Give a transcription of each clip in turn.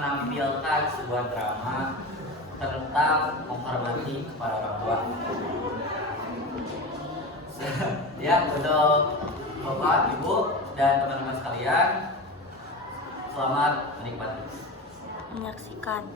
menampilkan sebuah drama tentang menghormati kepada orang tua. Ya, untuk Bapak, Ibu, dan teman-teman sekalian, selamat menikmati. Menyaksikan.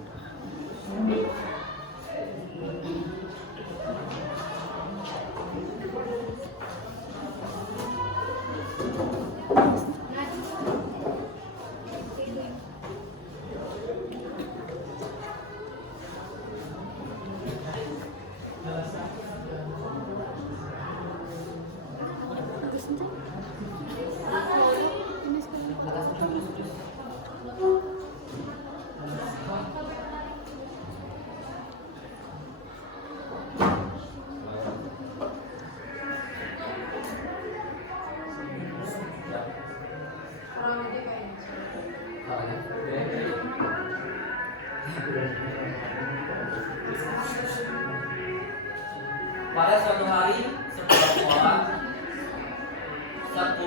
Pada suatu hari sebuah sekolah,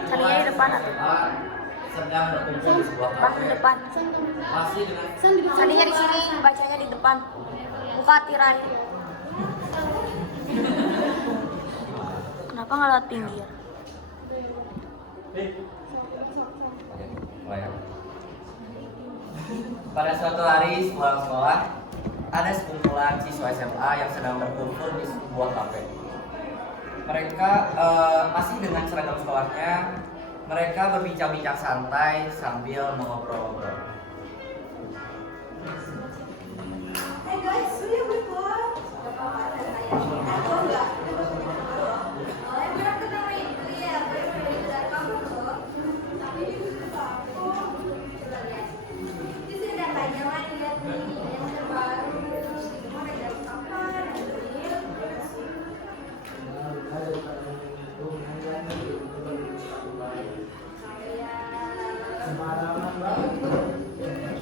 Tadinya di depan atau? sedang berkumpul di sebuah kafe. Di depan. Masih dengan Tadinya di sini, bacanya di depan. Buka tirai. Kenapa nggak lewat pinggir? Pada suatu hari sepulang sekolah, ada sekumpulan siswa SMA yang sedang berkumpul di sebuah kafe. Mereka masih dengan seragam sekolahnya. Mereka berbincang-bincang santai sambil mengobrol-ngobrol. Hey guys, sudah berkeluar?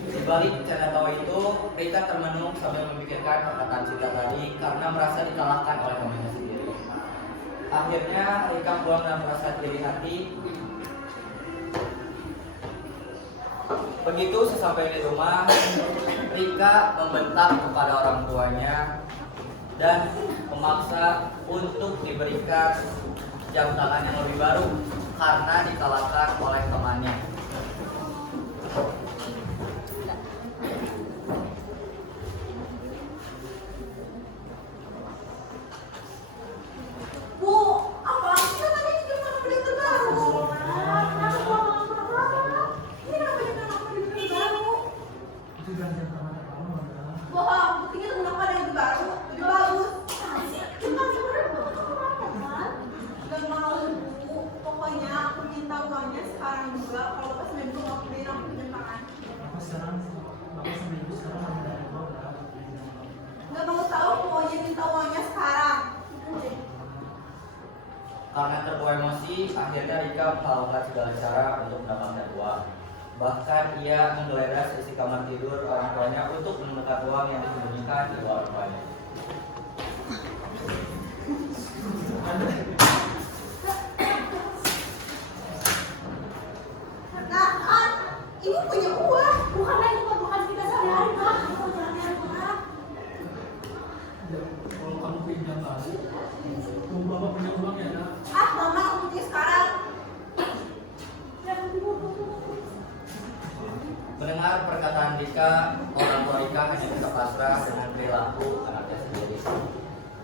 Di balik canda tawa itu, Rika termenung sambil memikirkan perkataan Cinta tadi karena merasa dikalahkan oleh temannya sendiri. Akhirnya Rika pulang dengan perasaan iri hati. Begitu sesampai di rumah, Rika membentak kepada orang tuanya dan memaksa untuk diberikan jam tangan yang lebih baru karena dikalahkan oleh temannya. Bu, apa sih katanya di depan komputer baru? Kenapa ini kenapa di depan komputer baru? Bohong, buktinya temen aku ada yang lebih baru, lebih bagus. Kita sebenarnya kan? Gak mau bu, pokoknya aku minta uangnya sekarang juga. Kalau pas seminggu aku beliin aku jam tangan. Gak mau tahu, pokoknya minta uangnya sekarang. Karena terbawa emosi, akhirnya Rika melakukan segala cara untuk mendapatkan uang. Bahkan ia menggeledah sisi kamar tidur orang tuanya untuk menemukan uang yang disembunyikan di luar rumahnya. Nah, kan, ibu punya uang. Bukanlah itu bukan kita sehari-hari, Pak. Itu jalan-jalan orang. Kalau kamu pinjam tadi, tunggu bapak punya uang ya, nak. Ah, mama aku punya sekarang. Mendengar perkataan Rika, orang tua Rika hanya bisa pasrah dengan perilaku anaknya sendiri.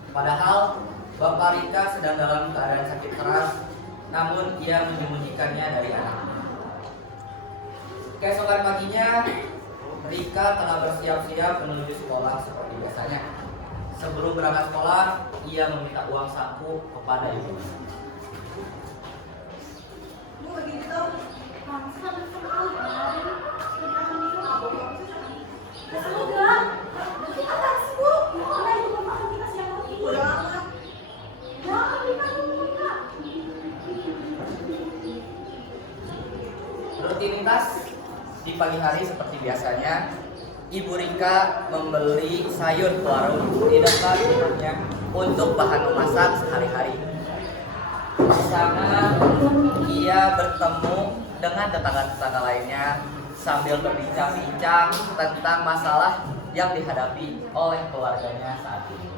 Padahal bapak Rika sedang dalam keadaan sakit keras, namun ia menyembunyikannya dari anaknya. Keesokan paginya, Rika telah bersiap-siap menuju sekolah seperti biasanya. Sebelum berangkat sekolah, ia meminta uang saku kepada ibunya. Bu, begini tuh. Mama sama udah. Nanti apa sih, Bu? Karena itu mama akan kita siang lagi. Udah amat. Jangan Rika. Rutinitas di pagi hari seperti biasanya, Ibu Rika membeli sayur pelarut di dekat rumahnya untuk bahan memasak sehari-hari. Di sana ia bertemu dengan tetangga-tetangga lainnya sambil berbincang-bincang tentang masalah yang dihadapi oleh keluarganya saat ini.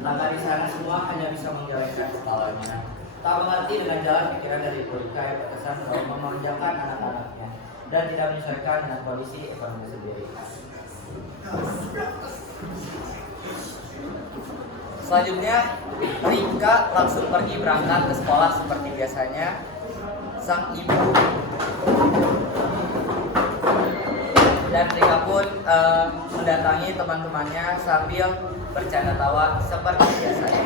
Tetangga di sana semua hanya bisa menggerakan kepalanya, tak mengerti dengan jalan pikiran dari Rika yang berkesan selalu memanjakan anak-anaknya dan tidak menyesuaikan dengan kondisi ekonomi sendiri. Selanjutnya, Rika langsung pergi berangkat ke sekolah seperti biasanya. Sang ibu dan Rika pun mendatangi teman-temannya sambil bercanda tawa seperti biasanya.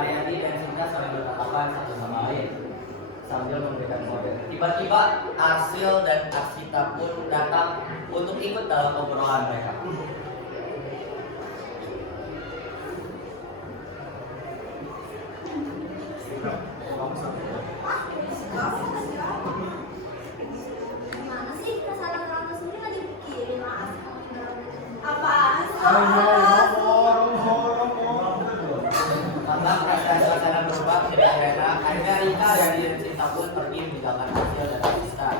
Ariandi dan Sinta saling bertatapan satu sama lain sambil memberikan kode. Tiba-tiba Arsil dan Arsita pun datang untuk ikut dalam obrolan mereka. Gimana sih kesalahan kamu sendiri nggak dipikirin mas? Apaan? Lantas perasaan suasana berubah tidak enak. Akhirnya Rika dan Sinta pun pergi meninggalkan Arsil dan Arsita.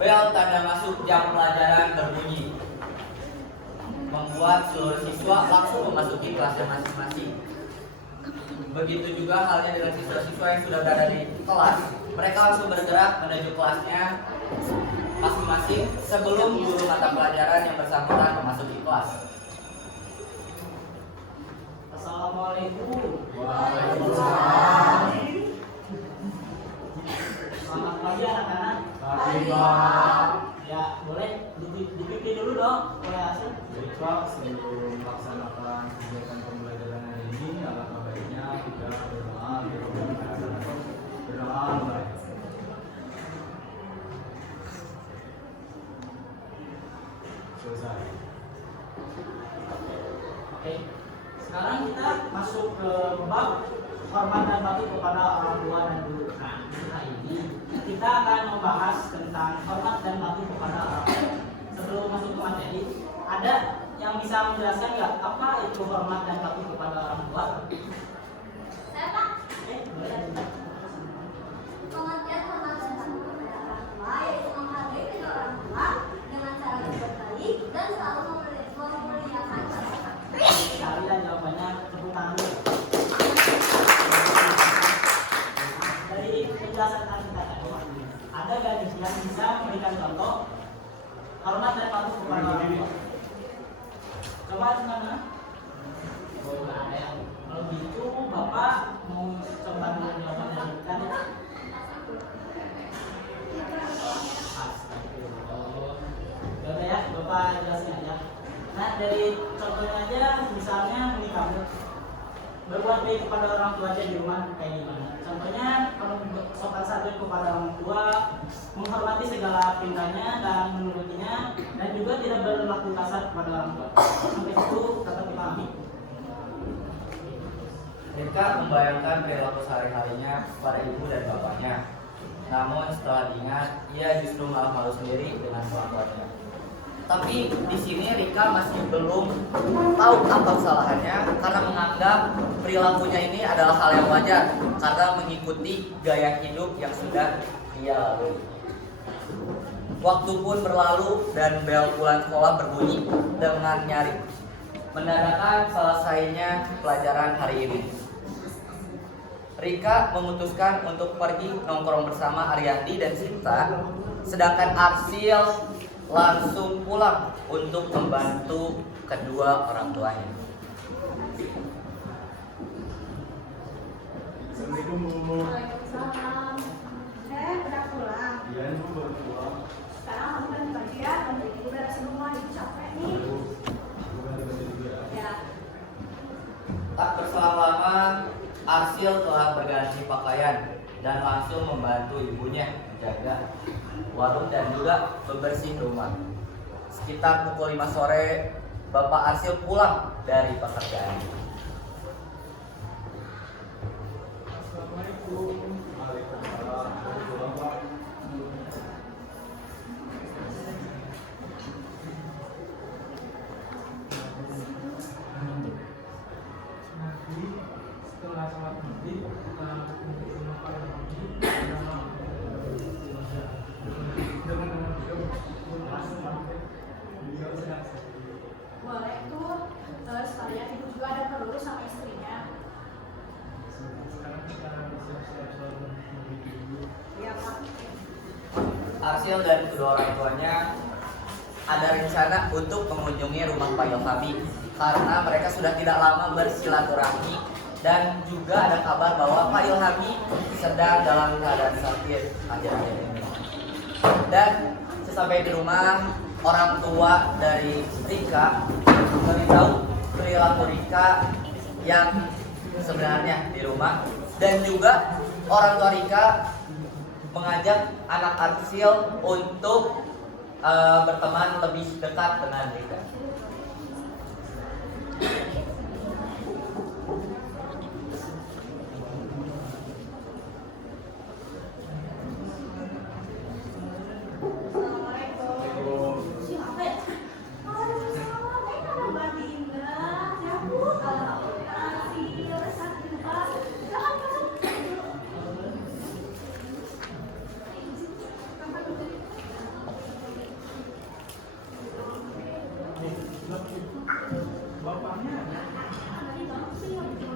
Bel tanda masuk jam pelajaran berbunyi, membuat seluruh siswa langsung memasuki kelasnya masing-masing. Begitu juga halnya dengan siswa-siswa yang sudah berada di kelas, mereka langsung bergerak menuju kelasnya masing-masing sebelum guru mata pelajaran yang bersangkutan memasuki kelas. Assalamualaikum. Waalaikumsalam. Selamat pagi anak-anak. Ya, boleh dipimpin dulu dong oleh Hasil. Baik Pak, sebelum melaksanakan kegiatan pembelajaran hari ini, alangkah baiknya kita berdoa baik. Selesai. Oke. Sekarang kita masuk ke bab hormat dan bakti kepada orang tua dan guru. Nah, ini kita akan membahas tentang hormat dan bakti kepada orang tua. Sebelum masuk ke materi, ada yang bisa menjelaskan nggak apa itu hormat dan bakti kepada orang tua? Saya Pak, Boleh. pengertian hormat dan bakti kepada orang tua yaitu menghargai kedua orang tua dengan cara berbuat baik dan selalu memuliakan mereka. Kalian jawabannya tepuk tangan dulu. Dari penjelasan kita tadi, ada gak nih yang bisa memberikan contoh hormat dan patuh kepada orang tua? Coba gimana? Oh, nggak ada ya. Kalau gitu Bapak mau coba dulu jawaban dari kita ya? Astagfirullah. Yaudah ya, Bapak jelasin aja. Nah, dari contohnya aja, misalnya ini kamu berbuat baik kepada orang tua aja di rumah kayak gimana? Contohnya, kamu sopan santun kepada orang tua, menghormati segala perintahnya dan menurutinya, dan juga tidak berlaku kasar kepada orang tua. Sampai itu tetap dipahami. Rika membayangkan perilaku sehari-harinya pada ibu dan bapaknya. Namun setelah diingat, ia justru malah malu sendiri dengan kelakuannya. Tapi di sini Rika masih belum tahu apa kesalahannya karena menganggap perilakunya ini adalah hal yang wajar karena mengikuti gaya hidup yang sudah ia lalui. Waktu pun berlalu dan bel pulang sekolah berbunyi dengan nyaring, menandakan selesainya pelajaran hari ini. Rika memutuskan untuk pergi nongkrong bersama Ariandi dan Sinta Sedangkan Arsil langsung pulang untuk membantu kedua orang tuanya. Assalamualaikum Bu. Waalaikumsalam. Udah pulang. Iya Bu, baru pulang. Sekarang kamu ganti baju ya, kamu jadi udah semua, ibu capek nih. Bu, bukan tiba-tiba juga ya. Ya. Tak berselang lama, Arsil telah berganti pakaian dan langsung membantu ibunya menjaga warung dan juga membersih rumah. Sekitar pukul 5 sore, Bapak Arsil pulang dari pekerjaan. Assalamualaikum. Waalaikumsalam. Baru pulang Pak. Nanti setelah sholat maghrib kita kumpul sama Pak Yahudi dengan beliau langsung sampai beliau sedang sendiri. Boleh tuh, sekalian ibu juga ada perlu sama istrinya. Sekarang kita siap-siap sholat maghrib dulu. Iya Pak. Arsil dan kedua orang tuanya ada rencana untuk mengunjungi rumah Pak Yohami karena mereka sudah tidak lama bersilaturahmi dan juga ada kabar bahwa Pak Yohami sedang dalam keadaan sakit akhir-akhir ini. Dan sesampai di rumah, orang tua dari Rika memberitahu perilaku Rika yang sebenarnya di rumah, dan juga orang tua Rika mengajak anak Arsil untuk berteman lebih dekat dengan Rika. Assalamualaikum. Siapa ya? Waalaikumsalam. Mbak Dinda. Ya Bu. Alhamdulillah. Sakit lupa. Jangan masuk. Bapaknya ada. Tadi banget sih yang di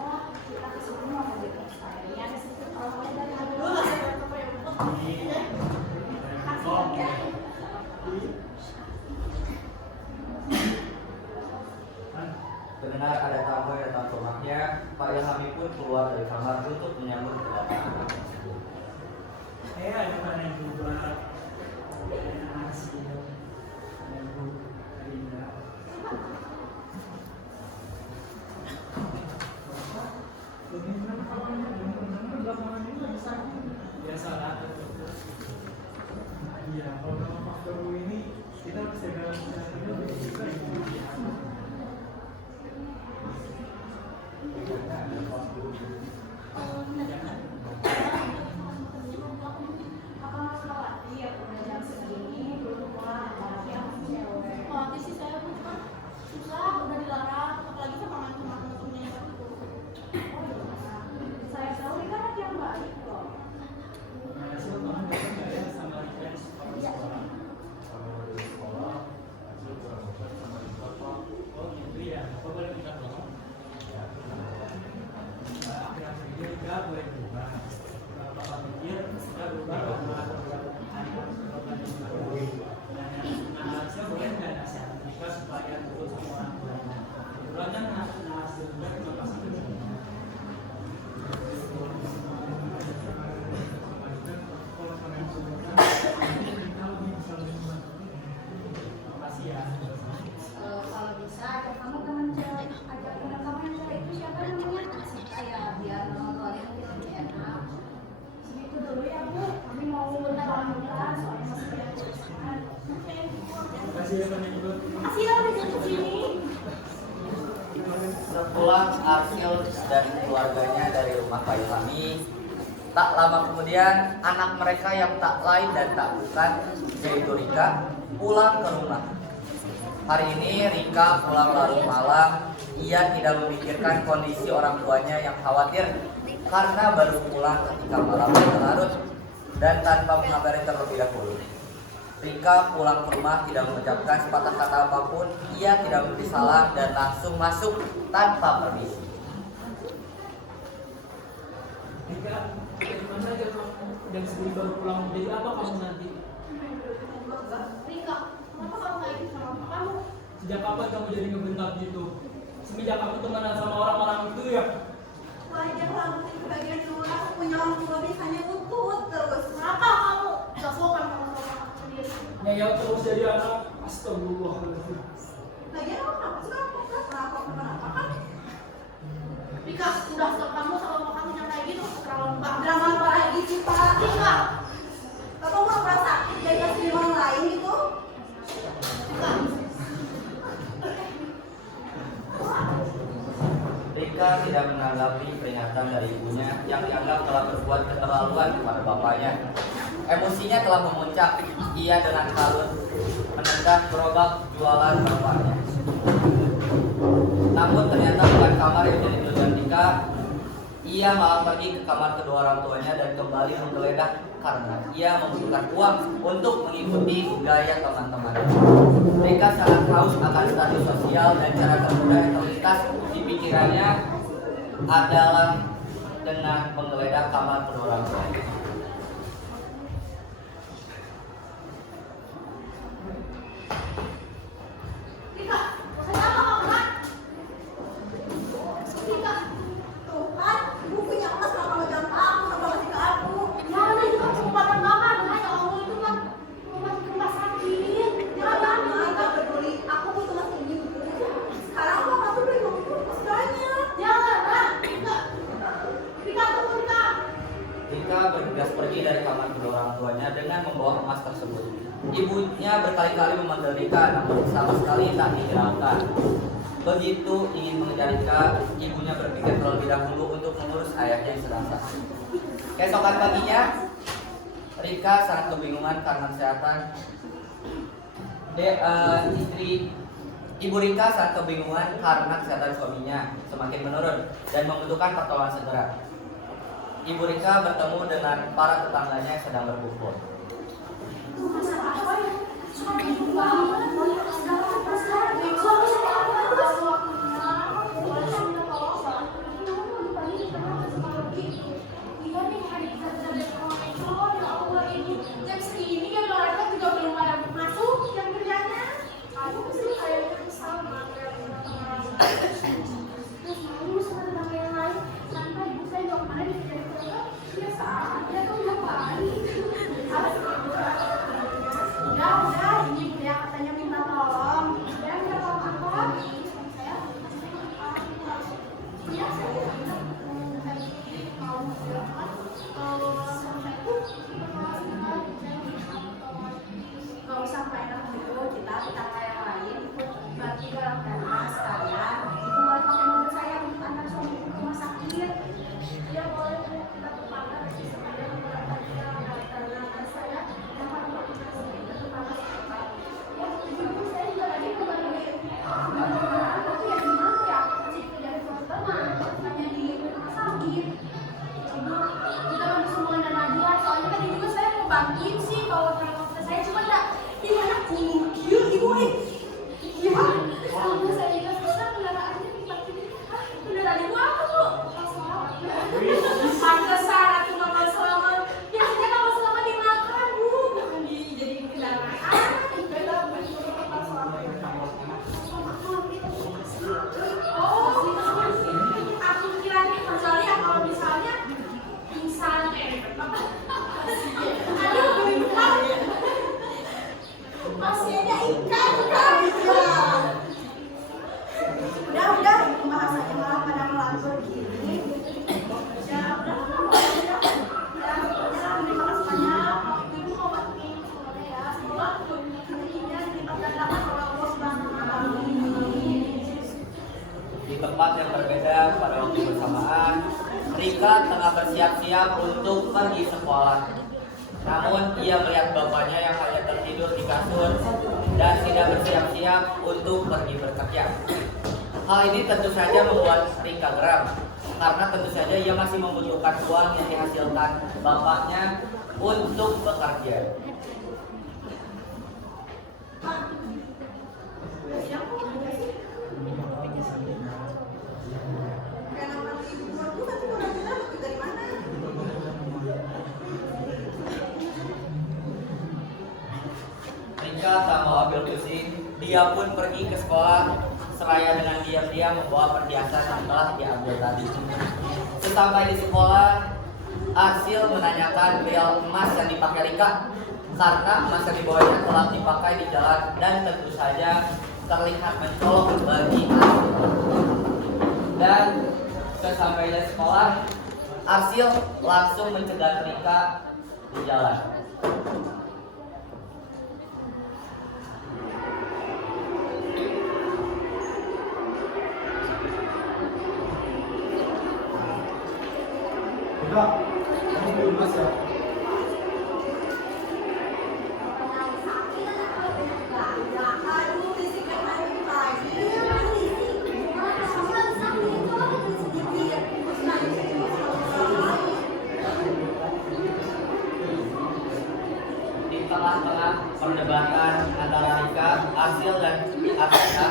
Oh, kita kesini mau bikin sekalian. Kalau mau dari hari dulu lah saya ke yang Kasihan ya. Mendengar ada tamu yang datang ke rumahnya, Pak Yohami pun keluar dari kamar untuk menyambut kedatangan. Ada mana juga ada Arsil, ada Bu Linda. Bagaimana kabarnya? Dengar-dengar belakangan ini lagi sakit. Biasa lah. Iya, kalau dalam faktor ini kita harus segera mencari kita itu. Hasil kamu dapat nggak ya sama Rika di sekolah? Sama di sekolah, Arsil kurang dekat sama Rika Pak. Oh gitu ya, apa boleh minta tolong? Ya, Akhir-akhir ini Rika boleh berubah. Bapak pikir Rika berubah karena Hasil boleh nggak nasihat Rika supaya turut sama orang tuanya? Kebetulan kan Hasil juga terima kasih ke sini. Kalau kalian semua kita lebih bisa lebih membantu. Makasih ya. Kalau bisa ajak kamu teman cewek, ajak teman kamu yang cewek itu siapa namanya? Sita ya, biar nontonnya mungkin lebih enak. Segitu dulu ya Bu, kami mau bentar-bentar soalnya masih ada urusan. Oke. Makasih ya Pak Ibu. Makasih ya udah jatuh sini. Sepulang Arsil dan keluarganya dari rumah Pak Yohami, tak lama kemudian anak mereka yang tak lain dan tak bukan, yaitu Rika, pulang ke rumah. Hari ini Rika pulang larut malam. Ia tidak memikirkan kondisi orang tuanya yang khawatir karena baru pulang ketika malam sudah larut dan tanpa mengabari terlebih dahulu. Rika pulang ke rumah tidak mengucapkan sepatah kata apapun. Ia tidak memberi salam dan langsung masuk tanpa permisi. Rika, dari mana aja kamu dan sendiri baru pulang, menjadi apa kamu nanti? Rika, kenapa kamu kayak gitu sama papa kamu? Sejak kapan kamu jadi ngebentak gitu? Semenjak aku temenan sama orang-orang itu ya? Wajar lah, mungkin kebagian dulu aku punya orang tua biasanya utut terus. Kenapa kamu gak sopan sama aku sendiri? Ngeyel terus jadi anak. Astagfirullahaladzim. Lagian aku kenapa sih aku kenapa kan? Rika, udah stop kamu sama papa kamu yang kayak gitu, keterlaluan banget. Drama apa lagi sih Pak? Rika, Bapak mau merasa dari kasih orang lain gitu? Rika. Rika tidak menanggapi peringatan dari ibunya yang dianggap telah berbuat keterlaluan kepada bapaknya. Emosinya telah memuncak. Ia dengan halus menendang gerobak jualan bapaknya. Namun ternyata bukan kamar yang menjadi tujuan Rika. Ia malah pergi ke kamar kedua orang tuanya dan kembali menggeledah karena ia membutuhkan uang untuk mengikuti gaya teman-teman. Rika sangat haus akan status sosial dan cara termudah yang terlintas di pikirannya adalah dengan menggeledah kamar kedua orang tuanya. Rika, saya apa kamu kan? Rika, Tuh kan, bukunya emas kenapa nggak bilang ke aku, kenapa ngasih ke aku? ya ada juga kesempatan bapak, makanya Allah itu kan rumah sakit. Jangan lama, gak peduli. Aku butuh mas ini buku. Sekarang mau kamu beli buku mas banyak. Jangan, Kak. Rika. Rika, tunggu Rika. Rika bergegas pergi dari kamar kedua orang tuanya dengan membawa emas tersebut. Ibunya berkali-kali memanggil Rika, namun sama sekali tak dihiraukan. Begitu ingin mengejar Rika, ibunya berpikir terlebih dahulu untuk mengurus ayahnya yang sedang sakit. Keesokan paginya, Rika sangat kebingungan karena kesehatan. Ibu Rika sangat kebingungan karena kesehatan suaminya semakin menurun dan membutuhkan pertolongan segera. Ibu Rika bertemu dengan para tetangganya yang sedang berkumpul. Jam segini kan mereka juga belum ada masuk yang kerjanya. Aku sih kayaknya sama terus malu sama teman yang lain. Sampai ibu saya juga kemarin dikejar-kejar. Biasa aja tuh udah balik. Udah, ini dia katanya minta tolong. Dia minta tolong apa? Saya ya saya mau silakan. Gak usah mainan dulu, kita yang lain bagi barang dana sekalian. Ibu boleh pakai mobil saya untuk antar suami ibu ke rumah sakit. Dia boleh kita tetangga dari supaya menggunakan dia dana saya yang paling penting itu tetangga sekitar. Ya, ibu saya juga lagi kembali tapi ya gimana ya? Masih kerja di hospital mah, hanya di rumah sakit. Ibu, kita bantu semua dana aja. Soalnya tadi juga saya mau bantuin sih kalau saya cuma enggak di mana kulur kieu ibu nih. Iya. Soalnya saya juga susah kendaraannya tiba-tiba. Kendaraan ibu apa bu? Pantesan aku mama selamat. Biasanya kalau selamat dimakan bu, bukan dijadiin kendaraan. Oh, aku kira nih kecuali kalau misalnya pingsan apa? Aduh, beneran. Masih ada ikan kan? Ya. Udah, bahasannya malah pada ngelantur gini. Ya, udah, terima kasih banyak. Ibu mau bantuin semuanya ya. Semoga rezekinya dilipat gandakan oleh Allah Subhanahu wa Ta'ala. Di tempat yang berbeda pada waktu bersamaan, Rika tengah bersiap-siap untuk pergi sekolah. Namun ia melihat bapaknya yang hanya tertidur di kasur dan tidak bersiap-siap untuk pergi bekerja. Hal ini tentu saja membuat Rika geram, karena tentu saja ia masih membutuhkan uang yang dihasilkan bapaknya untuk bekerja. Kayak nama ibu mertua kan juga udah bilang itu dari mana? Rika tak mau ambil pusing, dia pun pergi ke sekolah seraya dengan diam-diam membawa perhiasan yang telah diambil tadi. Sesampai di sekolah, Arsil menanyakan bel emas yang dipakai Rika karena emas yang dibawanya telah dipakai di jalan dan tentu saja terlihat mencolok bagi Arsil. Dan sesampai di sekolah, Arsil langsung mencegat Rika di jalan. Enggak, kamu beli emas ya? Aduh, berisik kan hari pagi. Di tengah-tengah perdebatan antara Rika, Arsil, dan Arsila,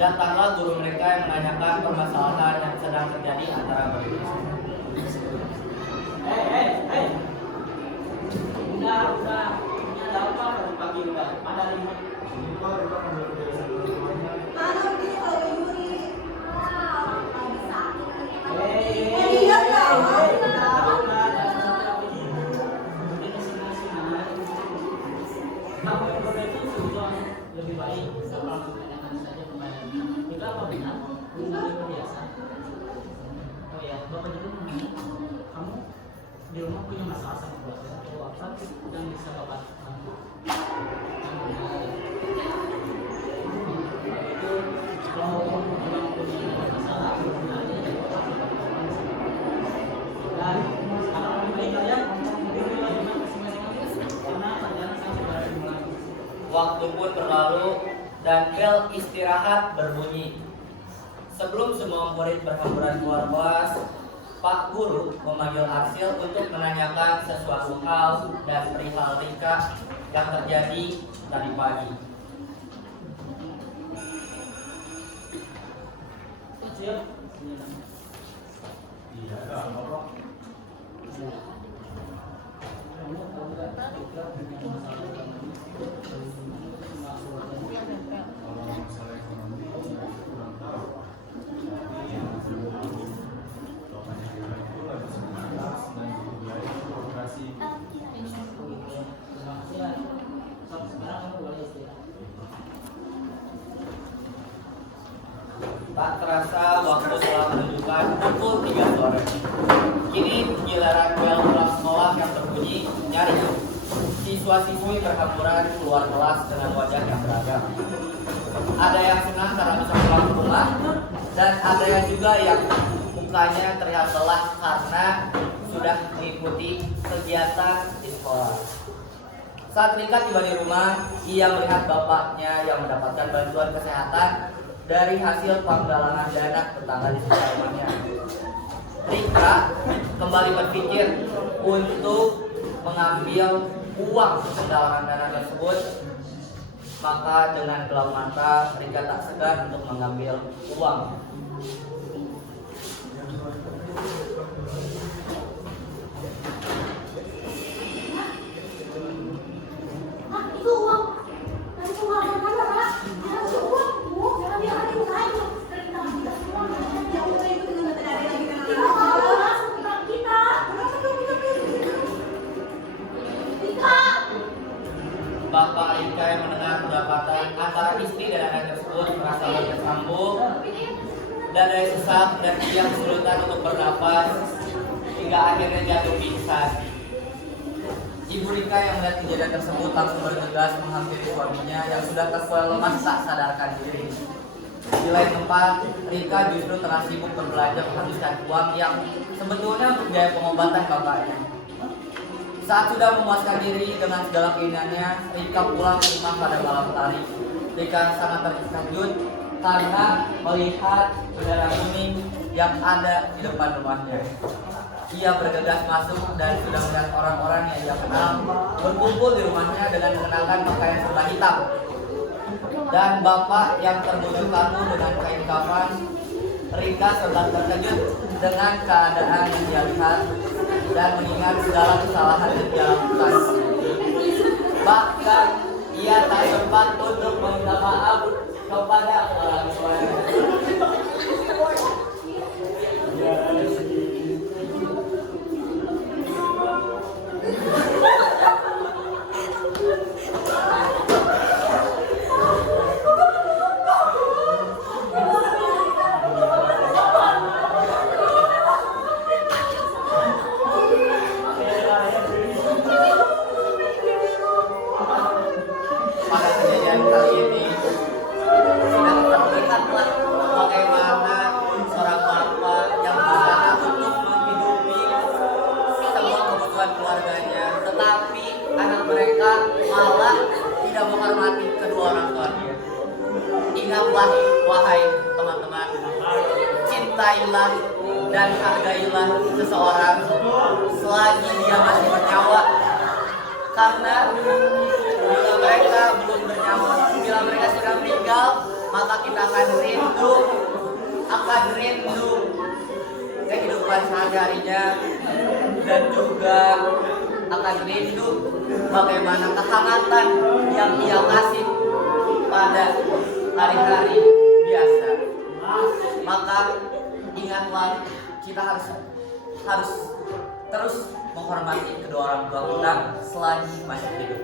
datanglah guru mereka yang menanyakan permasalahan yang sedang terjadi antara mereka. Hei. Udah. Ini ada apa pagi udah? Ada ribut. Ini kok Rika ngambil perhiasan dari rumahnya. Mana begini kalau menyuri? Lagi sakit. Iya, Kak. Kamu yang berbeda itu sudah lebih baik kalau menanyakan saja kepada kita apa benar mengambil perhiasan. Oh ya, bapak juga menanya, kamu di rumah punya masalah sama keluarga atau apa yang bisa bapak bantu? Itu kalau memang punya masalah, sebenarnya ya bapak tidak dan sekarang lebih baik kalian berdiri lagi masing-masing karena pelajaran saya sudah dimulai. Waktu pun berlalu dan bel istirahat berbunyi. Sebelum semua murid berhamburan keluar kelas, Pak Guru memanggil Arsil untuk menanyakan sesuatu hal dan perihal Rika yang terjadi tadi pagi. Kecil. Iya, enggak apa-apa. Kamu tahu nggak Rika punya masalah ekonomi? Kalau masalah ekonomi, saya kurang tahu. Tapi yang bapaknya Rika itu lagi semangat dan butuh biaya untuk operasi. Terima kasih ya. Sampai sekarang kamu boleh istirahat. Tak terasa waktu telah menunjukkan pukul 3 sore. Kini giliran bel pulang sekolah yang berbunyi nyaring. Siswa-siswi berhamburan keluar kelas dengan wajah yang beragam. Ada yang senang karena bisa pulang ke rumah, dan ada yang juga yang mukanya terlihat lelah karena sudah mengikuti kegiatan di sekolah. Saat Rika tiba di rumah, ia melihat bapaknya yang mendapatkan bantuan kesehatan dari hasil penggalangan dana tetangga di sekitar rumahnya. Rika kembali berpikir untuk mengambil uang penggalangan dana tersebut, maka dengan gelap mata Rika tak segan untuk mengambil uang. Nah, itu uang. Nah, itu uang apa Pak? Itu uang, Bu. Jangan biarkan ibu kayu. Dari tangan kita semua. Ya udah itu juga nggak ada lagi dengan Kita mau langsung ke tangan kita. Kenapa kamu bisa begitu? Rika. Bapak Rika yang mendengar pendapatan antara istri dan anak tersebut merasa tersambung dan dari sesak dan ia kesulitan untuk bernapas hingga akhirnya jatuh pingsan. Ibu Rika yang melihat kejadian tersebut langsung bergegas menghampiri suaminya yang sudah terpel lemas tak sadarkan diri. Di lain tempat, Rika justru tengah sibuk berbelanja menghabiskan uang yang sebetulnya untuk biaya pengobatan bapaknya. Saat sudah memuaskan diri dengan segala keinginannya, Rika pulang ke rumah pada malam hari. Rika sangat terkejut karena melihat bendera kuning yang ada di depan rumahnya. Ia bergegas masuk dan sudah melihat orang-orang yang ia kenal berkumpul di rumahnya dengan mengenakan pakaian serba hitam. Dan bapak yang terbujur kaku dengan kain kafan. Rika sempat terkejut dengan keadaan yang dia lihat dan mengingat segala kesalahan yang dia lakukan. Bahkan ia tak sempat untuk meminta maaf kepada orang tuanya. Pada kejadian kali ini sudah terlihatlah bagaimana seorang bapak yang berusaha untuk menghidupi semua kebutuhan keluarganya, tetapi anak mereka malah tidak menghormati kedua orang tuanya. Ingatlah wahai teman-teman, cintailah dan hargailah seseorang selagi dia masih bernyawa, karena bila mereka belum bernyawa, bila mereka sudah meninggal, maka kita akan rindu kehidupan sehari-harinya, dan juga akan rindu bagaimana kehangatan yang ia kasih pada hari-hari biasa. Maka ingatlah, kita harus terus menghormati kedua orang tua kita selagi masih hidup.